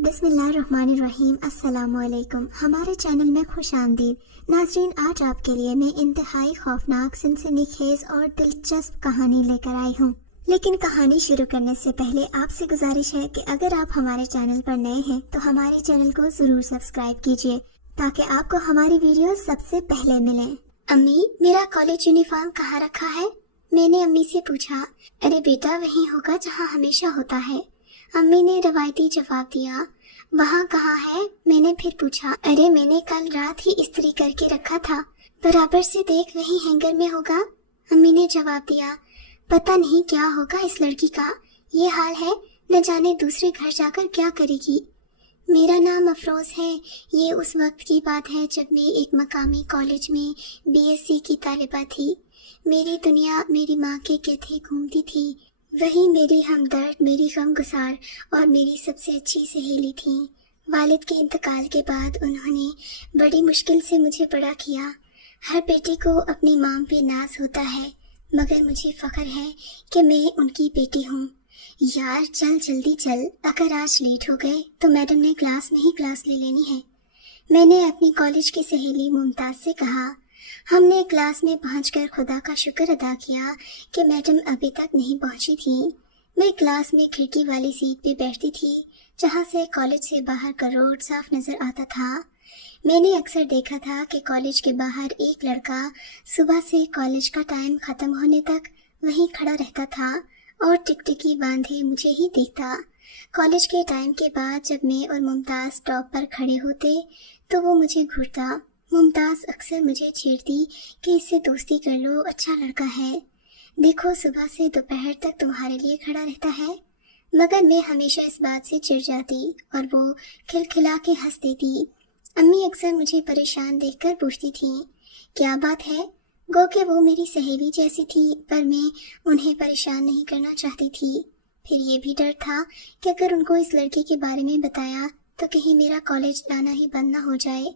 बिस्मिल्लाहिर्रहमानिर्रहीम। अस्सलाम वालेकुम। हमारे चैनल में खुश आमदीद। नाज़रीन, आज आपके लिए मैं इंतहाई खौफनाक, सनसनीखेज और दिलचस्प कहानी लेकर आई हूँ। लेकिन कहानी शुरू करने से पहले आपसे गुजारिश है कि अगर आप हमारे चैनल पर नए हैं तो हमारे चैनल को जरूर सब्सक्राइब कीजिए ताकि आपको हमारी वीडियो सबसे पहले मिले। अम्मी, मेरा कॉलेज यूनिफॉर्म कहाँ रखा है? मैंने अम्मी से पूछा। अरे बेटा, वहीं होगा जहाँ हमेशा होता है, अम्मी ने रवायती जवाब दिया। वहाँ कहाँ है? मैंने फिर पूछा। अरे, मैंने कल रात ही इस्त्री करके रखा था, बराबर से देख, वहीं हैंगर में होगा, अम्मी ने जवाब दिया। पता नहीं क्या होगा इस लड़की का, ये हाल है, न जाने दूसरे घर जाकर क्या करेगी। मेरा नाम अफरोज है। ये उस वक्त की बात है जब मैं एक मकामी कॉलेज में बीएससी की तालिबा थी। मेरी दुनिया मेरी माँ के कहते घूमती थी। वही मेरी हमदर्द, मेरी गमगुसार और मेरी सबसे अच्छी सहेली थी। वालिद के इंतकाल के बाद उन्होंने बड़ी मुश्किल से मुझे बड़ा किया। हर बेटी को अपनी माँ पे नाज होता है, मगर मुझे फख्र है कि मैं उनकी बेटी हूँ। यार चल, जल्दी चल, अगर आज लेट हो गए तो मैडम ने क्लास में ही क्लास ले लेनी है, मैंने अपनी कॉलेज की सहेली मुमताज से कहा। हमने क्लास में पहुंचकर खुदा का शुक्र अदा किया कि मैडम अभी तक नहीं पहुंची थी। मैं क्लास में खिड़की वाली सीट पे बैठती थी, जहां से कॉलेज से बाहर का रोड साफ नजर आता था। मैंने अक्सर देखा था कि कॉलेज के बाहर एक लड़का सुबह से कॉलेज का टाइम खत्म होने तक वहीं खड़ा रहता था और टिकटिकी बांधे मुझे ही देखता। कॉलेज के टाइम के बाद जब मैं और मुमताज स्टॉप पर खड़े होते तो वो मुझे घूरता। मुमताज अक्सर मुझे छेड़ती कि इससे दोस्ती कर लो, अच्छा लड़का है, देखो सुबह से दोपहर तक तुम्हारे लिए खड़ा रहता है। मगर मैं हमेशा इस बात से चिढ़ जाती और वो खिलखिला के हंस देती। अम्मी अक्सर मुझे परेशान देखकर पूछती थी, क्या बात है? गो कि वो मेरी सहेली जैसी थी, पर मैं उन्हें परेशान नहीं करना चाहती थी। फिर ये भी डर था कि अगर उनको इस लड़के के बारे में बताया तो कहीं मेरा कॉलेज लाना ही बंद ना हो जाए।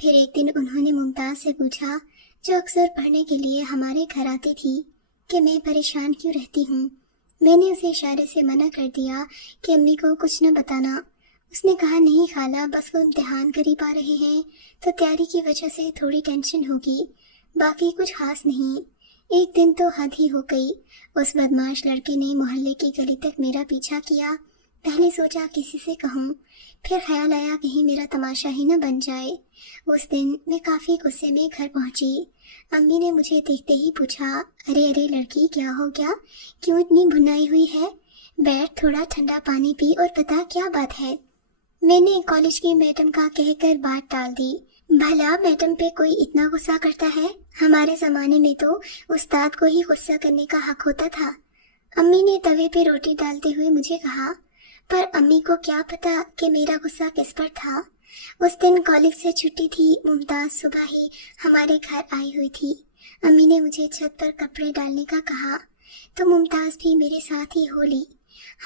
फिर एक दिन उन्होंने मुमताज से पूछा, जो अक्सर पढ़ने के लिए हमारे घर आती थी, कि मैं परेशान क्यों रहती हूँ। मैंने उसे इशारे से मना कर दिया कि अम्मी को कुछ न बताना। उसने कहा, नहीं खाला, बस वो इम्तिहान करीब आ रहे हैं तो तैयारी की वजह से थोड़ी टेंशन होगी, बाकी कुछ खास नहीं। एक दिन तो हद ही हो गई। उस बदमाश लड़के ने मोहल्ले की गली तक मेरा पीछा किया। पहले सोचा किसी से कहूँ, फिर ख्याल आया कहीं मेरा तमाशा ही न बन जाए। उस दिन मैं काफ़ी गुस्से में घर पहुंची। अम्मी ने मुझे देखते ही पूछा, अरे अरे लड़की, क्या हो गया, क्यों इतनी भुनाई हुई है? बैठ, थोड़ा ठंडा पानी पी और बता क्या बात है। मैंने कॉलेज की मैडम का कहकर बात टाल दी। भला मैडम पे कोई इतना गुस्सा करता है? हमारे ज़माने में तो उस्ताद को ही गुस्सा करने का हक होता था। अम्मी ने तवे पे रोटी डालते हुए मुझे कहा। पर अम्मी को क्या पता कि मेरा गुस्सा किस पर था। उस दिन कॉलेज से छुट्टी थी। मुमताज सुबह ही हमारे घर आई हुई थी। अम्मी ने मुझे छत पर कपड़े डालने का कहा तो मुमताज भी मेरे साथ ही हो ली।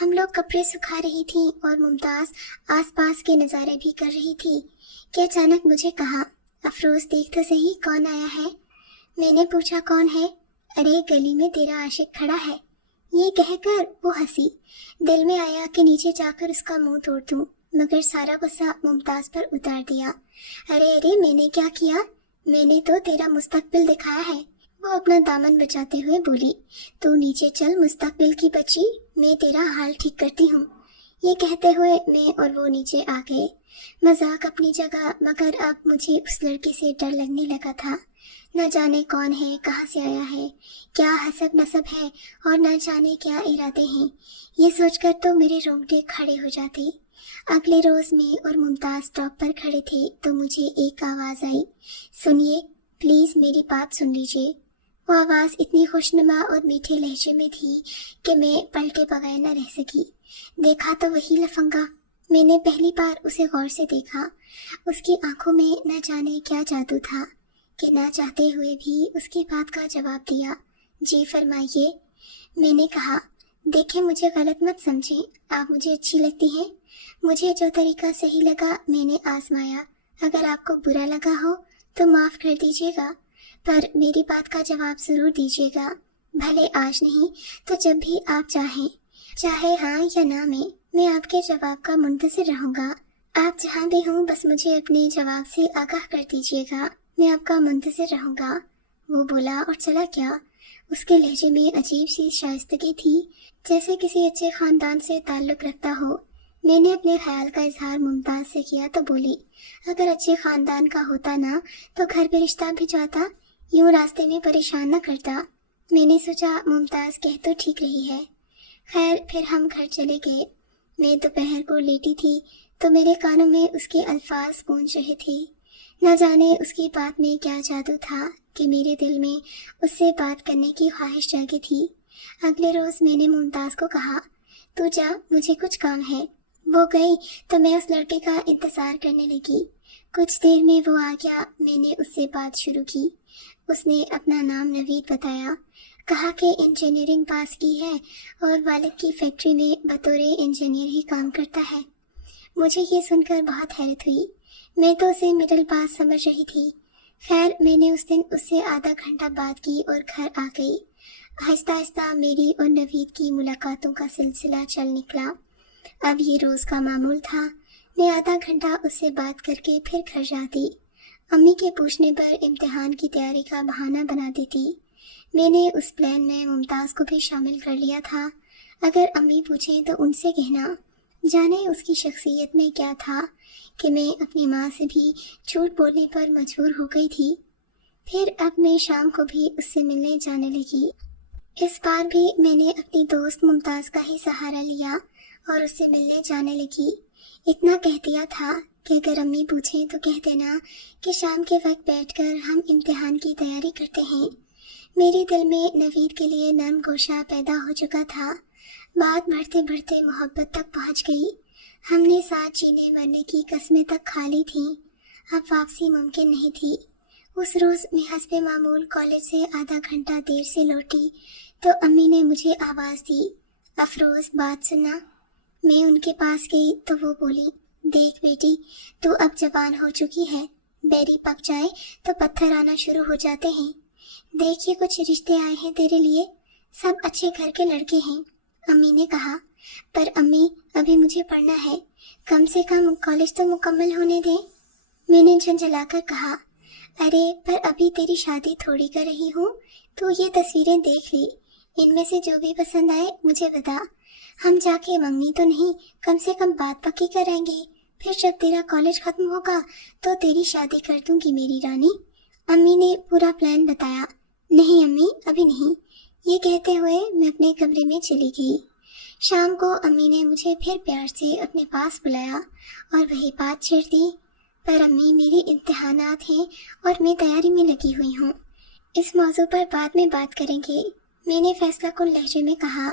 हम लोग कपड़े सुखा रही थी और मुमताज आसपास के नज़ारे भी कर रही थी कि अचानक मुझे कहा, अफरोज देख तो सही कौन आया है। मैंने पूछा, कौन है? अरे गली में तेरा आशिक खड़ा है। ये कहकर वो हंसी। दिल में आया कि नीचे जाकर उसका मुंह तोड़ दूं, मगर सारा गुस्सा मुमताज पर उतार दिया। अरे अरे, मैंने क्या किया? मैंने तो तेरा मुस्तकबिल दिखाया है। वो अपना दामन बचाते हुए बोली, तू नीचे चल मुस्तकबिल की बच्ची, मैं तेरा हाल ठीक करती हूँ। ये कहते हुए मैं और वो नीचे आ गए। मजाक अपनी जगह, मगर अब मुझे उस लड़के से डर लगने लगा था। न जाने कौन है, कहाँ से आया है, क्या हसब नसब है और न जाने क्या इरादे हैं। ये सोचकर तो मेरे रोंगटे खड़े हो जाते। अगले रोज मैं और मुमताज स्टॉप पर खड़े थे तो मुझे एक आवाज़ आई, सुनिए, प्लीज़ मेरी बात सुन लीजिए। वो आवाज़ इतनी खुशनुमा और मीठे लहजे में थी कि मैं पलटे बगैर न रह सकी। देखा तो वही लफंगा। मैंने पहली बार उसे गौर से देखा। उसकी आंखों में न जाने क्या जादू था कि ना चाहते हुए भी उसकी बात का जवाब दिया। जी फरमाइए। मैंने कहा, देखें मुझे गलत मत समझें, आप मुझे अच्छी लगती हैं। मुझे जो तरीका सही लगा मैंने आजमाया। अगर आपको बुरा लगा हो तो माफ़ कर दीजिएगा, पर मेरी बात का जवाब ज़रूर दीजिएगा। भले आज नहीं तो जब भी आप चाहें, चाहे हाँ या ना में, मैं आपके जवाब का मुंतज़िर रहूँगा। आप जहाँ भी हों बस मुझे अपने जवाब से आगाह कर दीजिएगा। मैं आपका मुंतज़िर रहूँगा। वो बोला और चला गया। उसके लहजे में अजीब सी शाइस्तगी थी, जैसे किसी अच्छे ख़ानदान से ताल्लुक़ रखता हो। मैंने अपने ख्याल का इजहार मुमताज़ से किया तो बोली, अगर अच्छे ख़ानदान का होता ना तो घर पे रिश्ता भी जाता, यूँ रास्ते में परेशान न करता। मैंने सोचा मुमताज़ कह तो ठीक रही है। खैर फिर हम घर चले गए। मैं दोपहर को लेटी थी तो मेरे कानों में उसके अल्फाज गूंज रहे थे। न जाने उसकी बात में क्या जादू था कि मेरे दिल में उससे बात करने की ख्वाहिश जागी थी। अगले रोज़ मैंने मुमताज़ को कहा, तू जा, मुझे कुछ काम है। वो गई तो मैं उस लड़के का इंतज़ार करने लगी। कुछ देर में वो आ गया। मैंने उससे बात शुरू की। उसने अपना नाम नवीद बताया। कहा कि इंजीनियरिंग पास की है और वालिद की फैक्ट्री में बतौर इंजीनियर ही काम करता है। मुझे ये सुनकर बहुत हैरत हुई। मैं तो उसे मिडिल पास समझ रही थी। खैर मैंने उस दिन उससे आधा घंटा बात की और घर आ गई। आहिस्ता आहिस्ता मेरी और नवीद की मुलाकातों का सिलसिला चल निकला। अब ये रोज़ का मामूल था। मैं आधा घंटा उससे बात करके फिर घर जाती। अम्मी के पूछने पर इम्तिहान की तैयारी का बहाना बना देती। मैंने उस प्लान में मुमताज़ को भी शामिल कर लिया था। अगर अम्मी पूछें तो उनसे कहना। जाने उसकी शख्सियत में क्या था कि मैं अपनी माँ से भी झूठ बोलने पर मजबूर हो गई थी। फिर अब मैं शाम को भी उससे मिलने जाने लगी। इस बार भी मैंने अपनी दोस्त मुमताज़ का ही सहारा लिया और उससे मिलने जाने लगी। इतना कह दिया था कि अगर अम्मी पूछें तो कह देना कि शाम के वक्त बैठकर हम इम्तिहान की तैयारी करते हैं। मेरे दिल में नवीद के लिए नरम गोशा पैदा हो चुका था। बात बढ़ते बढ़ते मोहब्बत तक पहुंच गई। हमने साथ जीने मरने की कस्में तक खा ली थीं। अब वापसी मुमकिन नहीं थी। उस रोज़ मैं हस्बे मामूल कॉलेज से आधा घंटा देर से लौटी तो अम्मी ने मुझे आवाज़ दी, अफरोज़ बात सुना। मैं उनके पास गई तो वो बोली, देख बेटी, तू अब जवान हो चुकी है। बेरी पक जाए तो पत्थर आना शुरू हो जाते हैं। देखिए कुछ रिश्ते आए हैं तेरे लिए, सब अच्छे घर के लड़के हैं। अम्मी ने कहा, पर अम्मी अभी मुझे पढ़ना है, कम से कम कॉलेज तो मुकम्मल होने दे। मैंने झंझलाकर कहा, अरे पर अभी तेरी शादी थोड़ी कर रही हूँ, तू ये तस्वीरें देख ली, इनमें से जो भी पसंद आए मुझे बता। हम जाके मंगनी तो नहीं, कम से कम बात पक्की कराएंगे। फिर जब तेरा कॉलेज खत्म होगा तो तेरी शादी कर दूंगी मेरी रानी। अम्मी ने पूरा प्लान बताया। नहीं अम्मी अभी नहीं, ये कहते हुए मैं अपने कमरे में चली गई। शाम को अम्मी ने मुझे फिर प्यार से अपने पास बुलाया और वही बात छेड़ दी। पर अम्मी मेरी इम्तिहानात हैं और मैं तैयारी में लगी हुई हूँ, इस मौजू पर बाद में बात करेंगे। मैंने फैसला कुन लहजे में कहा।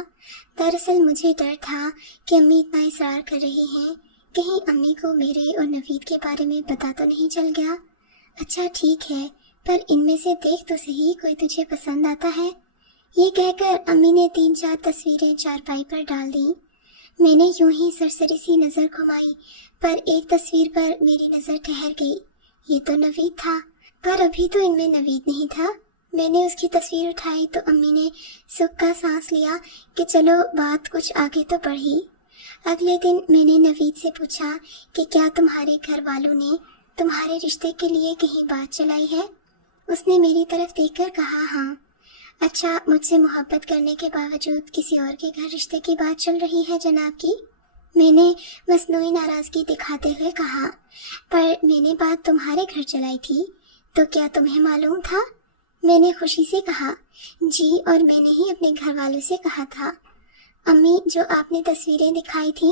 दरअसल मुझे डर था कि अम्मी इतना इसरार कर रही हैं, कहीं अम्मी को मेरे और नवीद के बारे में पता तो नहीं चल गया। अच्छा ठीक है, पर इनमें से देख तो सही कोई तुझे पसंद आता है। ये कहकर अम्मी ने 3-4 तस्वीरें चारपाई पर डाल दी। मैंने यूं ही सरसरी सी नज़र घुमाई पर एक तस्वीर पर मेरी नज़र ठहर गई। ये तो नवीद था, पर अभी तो इनमें नवीद नहीं था। मैंने उसकी तस्वीर उठाई तो अम्मी ने सुख का सांस लिया कि चलो बात कुछ आगे तो बढ़ी। अगले दिन मैंने नवीद से पूछा कि क्या तुम्हारे घर वालों ने तुम्हारे रिश्ते के लिए कहीं बात चलाई है। उसने मेरी तरफ देखकर कहा, हाँ। अच्छा, मुझसे मोहब्बत करने के बावजूद किसी और के घर रिश्ते की बात चल रही है जनाब की। मैंने मसनूई नाराज़गी दिखाते हुए कहा, पर मैंने बात तुम्हारे घर चलाई थी, तो क्या तुम्हें मालूम था? मैंने खुशी से कहा, जी, और मैंने ही अपने घर वालों से कहा था। अम्मी, जो आपने तस्वीरें दिखाई थी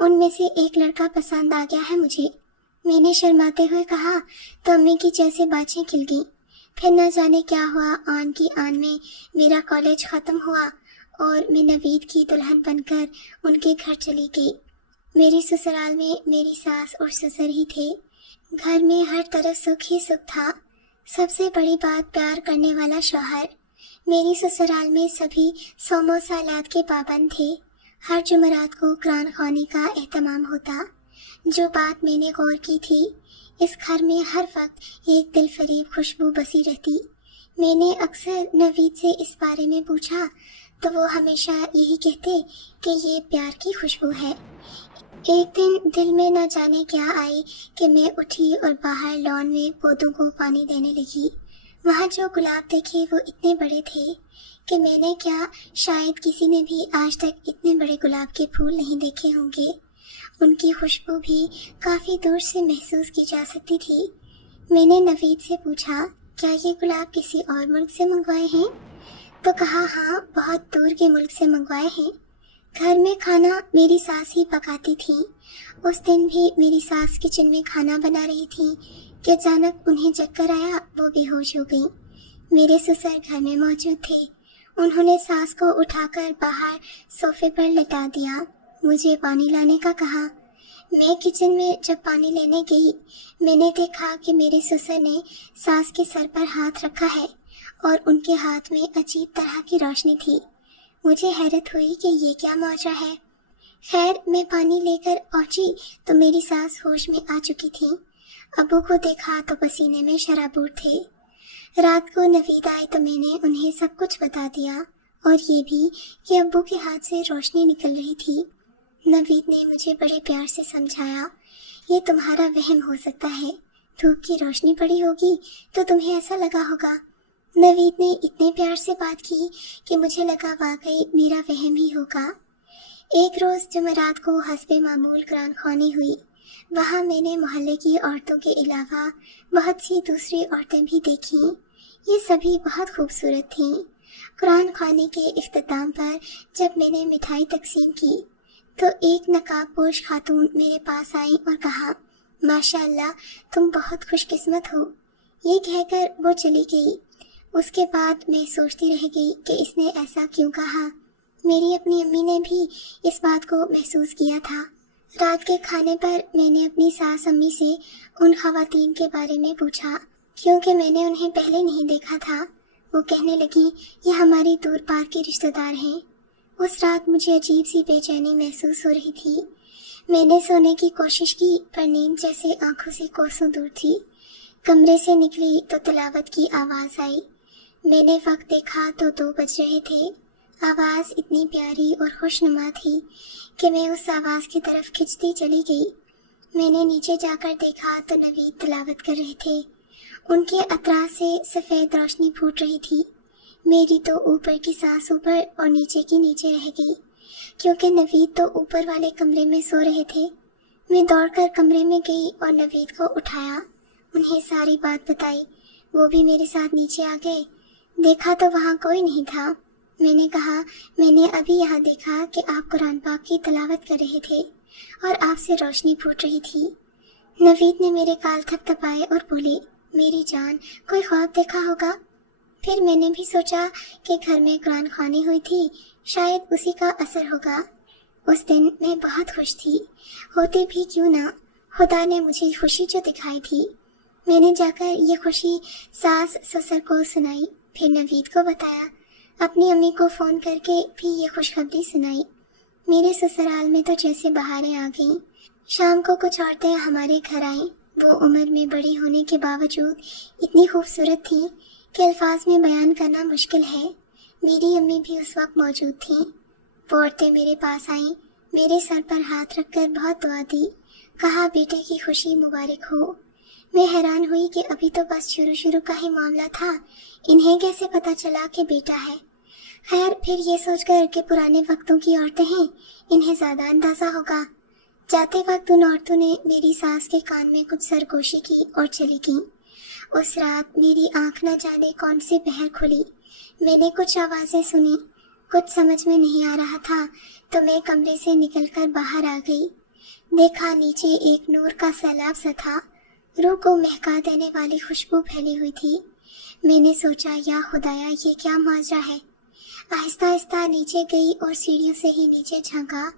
उनमें से एक लड़का पसंद आ गया है मुझे। मैंने शर्माते हुए कहा तो अम्मी की जैसे बाजें खिल गईं। फिर न जाने क्या हुआ, आन की आन में मेरा कॉलेज ख़त्म हुआ और मैं नवीद की दुल्हन बनकर उनके घर चली गई। मेरी ससुराल में मेरी सास और ससुर ही थे। घर में हर तरफ सुख ही सुख था। सबसे बड़ी बात, प्यार करने वाला शौहर। मेरी ससुराल में सभी सोमो सालात के पाबंद थे। हर जुमेरात को कुरान ख़वानी का एहतमाम होता। जो बात मैंने गौर की थी, इस घर में हर वक्त एक दिलफरीब खुशबू बसी रहती। मैंने अक्सर नवीद से इस बारे में पूछा تو وہ ہمیشہ یہی کہتے کہ یہ پیار کی خوشبو ہے۔ ایک دن دل میں نہ جانے کیا آئی کہ میں اٹھی اور باہر لان میں پودوں کو پانی دینے لگی۔ وہاں جو گلاب دیکھے وہ اتنے بڑے تھے کہ میں نے کیا شاید کسی نے بھی آج تک اتنے بڑے گلاب کے پھول نہیں دیکھے ہوں گے۔ ان کی خوشبو بھی کافی دور سے محسوس کی جا سکتی تھی۔ میں نے نوید سے پوچھا، کیا یہ گلاب کسی اور ملک سے منگوائے ہیں؟ تو کہا ہاں، بہت دور کے ملک سے منگوائے ہیں۔ گھر میں کھانا میری ساس ہی پکاتی تھیں۔ اس دن بھی میری ساس کچن میں کھانا بنا رہی تھی کہ اچانک انہیں چکر آیا، وہ بے ہوش ہو گئیں۔ میرے سسر گھر میں موجود تھے۔ انہوں نے ساس کو اٹھا کر باہر صوفے پر لٹا دیا، مجھے پانی لانے کا کہا۔ میں کچن میں جب پانی لینے گئی، میں نے دیکھا کہ میرے سسر نے ساس کے سر پر ہاتھ رکھا ہے اور ان کے ہاتھ میں عجیب طرح کی روشنی تھی۔ مجھے حیرت ہوئی کہ یہ کیا معجزہ ہے۔ خیر، میں پانی لے کر پہنچی تو میری ساس ہوش میں آ چکی تھی۔ ابو کو دیکھا تو پسینے میں شرابور تھے۔ رات کو نوید آئے تو میں نے انہیں سب کچھ بتا دیا، اور یہ بھی کہ ابو کے ہاتھ سے روشنی نکل رہی تھی۔ نوید نے مجھے بڑے پیار سے سمجھایا، یہ تمہارا وہم ہو سکتا ہے، دھوپ کی روشنی پڑی ہوگی تو تمہیں ایسا لگا ہوگا۔ نوید نے اتنے پیار سے بات کی کہ مجھے لگا واقعی میرا وہم ہی ہوگا۔ ایک روز جمعرات کو حسب معمول قرآن خوانی ہوئی۔ وہاں میں نے محلے کی عورتوں کے علاوہ بہت سی دوسری عورتیں بھی دیکھیں۔ یہ سبھی بہت خوبصورت تھیں۔ قرآن خوانی کے اختتام پر جب میں نے مٹھائی تقسیم کی تو ایک نقاب پوش خاتون میرے پاس آئی اور کہا، ماشاء اللہ، تم بہت خوش قسمت ہو۔ یہ کہہ کر وہ چلی گئی۔ اس کے بعد میں سوچتی رہ گئی کہ اس نے ایسا کیوں کہا۔ میری اپنی امی نے بھی اس بات کو محسوس کیا تھا۔ رات کے کھانے پر میں نے اپنی ساس امی سے ان خواتین کے بارے میں پوچھا، کیونکہ میں نے انہیں پہلے نہیں دیکھا تھا۔ وہ کہنے لگی، یہ ہماری دور پار کی رشتہ دار ہیں۔ اس رات مجھے عجیب سی بے چینی محسوس ہو رہی تھی۔ میں نے سونے کی کوشش کی پر نیند جیسے آنکھوں سے کوسوں دور تھی۔ کمرے سے نکلی تو تلاوت کی آواز آئی۔ میں نے وقت دیکھا تو 2 بج رہے تھے۔ آواز اتنی پیاری اور خوشنما تھی کہ میں اس آواز کی طرف کھنچتی چلی گئی۔ میں نے نیچے جا کر دیکھا تو نوید تلاوت کر رہے تھے۔ ان کے اطراف سے سفید روشنی پھوٹ رہی تھی۔ میری تو اوپر کی سانس اوپر اور نیچے کی نیچے رہ گئی، کیونکہ نوید تو اوپر والے کمرے میں سو رہے تھے۔ میں دوڑ کر کمرے میں گئی اور نوید کو اٹھایا، انہیں ساری بات بتائی۔ وہ بھی میرے ساتھ نیچے آ گئے۔ دیکھا تو وہاں کوئی نہیں تھا۔ میں نے کہا، میں نے ابھی یہاں دیکھا کہ آپ قرآن پاک کی تلاوت کر رہے تھے اور آپ سے روشنی پھوٹ رہی تھی۔ نوید نے میرے گال تھپ تھپائے اور بولے، میری جان، کوئی خواب دیکھا ہوگا؟ پھر میں نے بھی سوچا کہ گھر میں قرآن خوانی ہوئی تھی، شاید اسی کا اثر ہوگا۔ اس دن میں بہت خوش تھی، ہوتی بھی کیوں نہ، خدا نے مجھے خوشی جو دکھائی تھی۔ میں نے جا کر یہ خوشی ساس سسر کو سنائی، پھر نوید کو بتایا، اپنی امی کو فون کر کے بھی یہ خوشخبری سنائی۔ میرے سسرال میں تو جیسے بہاریں آ گئیں۔ شام کو کچھ عورتیں ہمارے گھر آئیں۔ وہ عمر میں بڑی ہونے کے باوجود اتنی خوبصورت تھیں کہ الفاظ میں بیان کرنا مشکل ہے۔ میری امی بھی اس وقت موجود تھیں۔ وہ عورتیں میرے پاس آئیں، میرے سر پر ہاتھ رکھ کر بہت دعا دی، کہا بیٹے کی خوشی مبارک ہو۔ میں حیران ہوئی کہ ابھی تو بس شروع کا ہی معاملہ تھا، انہیں کیسے پتہ چلا کہ بیٹا ہے۔ خیر، پھر یہ سوچ کر کہ پرانے وقتوں کی عورتیں ہیں، انہیں زیادہ اندازہ ہوگا۔ جاتے وقت ان عورتوں نے میری ساس کے کان میں کچھ سرگوشی کی اور چلی گئیں۔ اس رات میری آنکھ نہ جانے کون سی پہر کھلی۔ میں نے کچھ آوازیں سنی، کچھ سمجھ میں نہیں آ رہا تھا تو میں کمرے سے نکل کر باہر آ گئی۔ دیکھا نیچے ایک نور کا سیلاب سا تھا، روح کو مہکا دینے والی خوشبو پھیلی ہوئی تھی۔ میں نے سوچا، یا خدایا، یہ کیا معجزہ ہے۔ آہستہ آہستہ نیچے گئی اور سیڑھیوں سے ہی نیچے جھانکا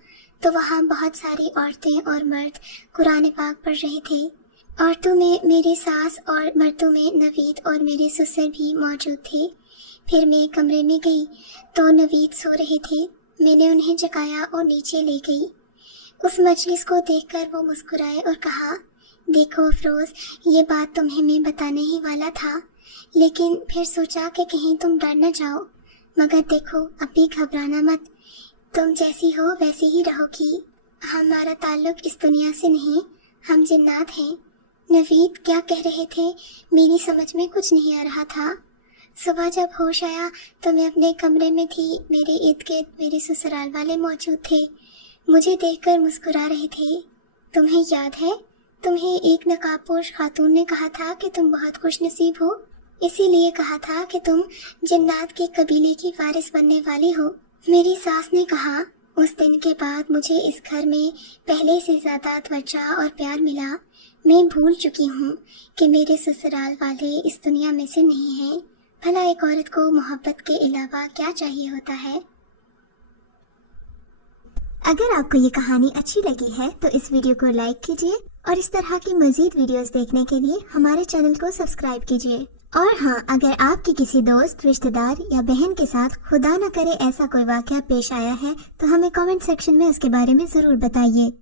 تو وہاں بہت ساری عورتیں اور مرد قرآن پاک پڑھ رہے تھے۔ عورتوں میں میری ساس اور مردوں میں نوید اور میرے سسر بھی موجود تھے۔ پھر میں کمرے میں گئی تو نوید سو رہے تھے۔ میں نے انہیں جگایا اور نیچے لے گئی۔ اس مجلس کو دیکھ کر وہ مسکرائے اور کہا، دیکھو افروز، یہ بات تمہیں میں بتانے ہی والا تھا، لیکن پھر سوچا کہ کہیں تم ڈر نہ جاؤ۔ मगर देखो, अब भी घबराना मत। तुम जैसी हो वैसी ही रहोगी। हमारा ताल्लुक इस दुनिया से नहीं, हम जिन्नात हैं। नवीद क्या कह रहे थे, मेरी समझ में कुछ नहीं आ रहा था। सुबह जब होश आया तो मैं अपने कमरे में थी। मेरे इर्द गिर्द मेरे ससुराल वाले मौजूद थे, मुझे देखकर मुस्कुरा रहे थे। तुम्हें याद है, तुम्हें एक नकाबपोश खातून ने कहा था कि तुम बहुत खुशनसीब हो, इसीलिए कहा था कि तुम जिन्नात के कबीले की वारिस बनने वाली हो। मेरी सास ने कहा। उस दिन के बाद मुझे इस घर में पहले से ज़्यादा तवज्जो और प्यार मिला। मैं भूल चुकी हूँ कि मेरे ससुराल वाले इस दुनिया में से नहीं हैं। भला एक औरत को मोहब्बत के अलावा क्या चाहिए होता है। अगर आपको ये कहानी अच्छी लगी है तो इस वीडियो को लाइक कीजिए और इस तरह की मज़ीद वीडियोस देखने के लिए हमारे चैनल को सब्सक्राइब कीजिए। और हाँ, अगर आपके किसी दोस्त, रिश्तेदार या बहन के साथ खुदा न करे ऐसा कोई वाक़या पेश आया है तो हमें कमेंट सेक्शन में उसके बारे में ज़रूर बताइए।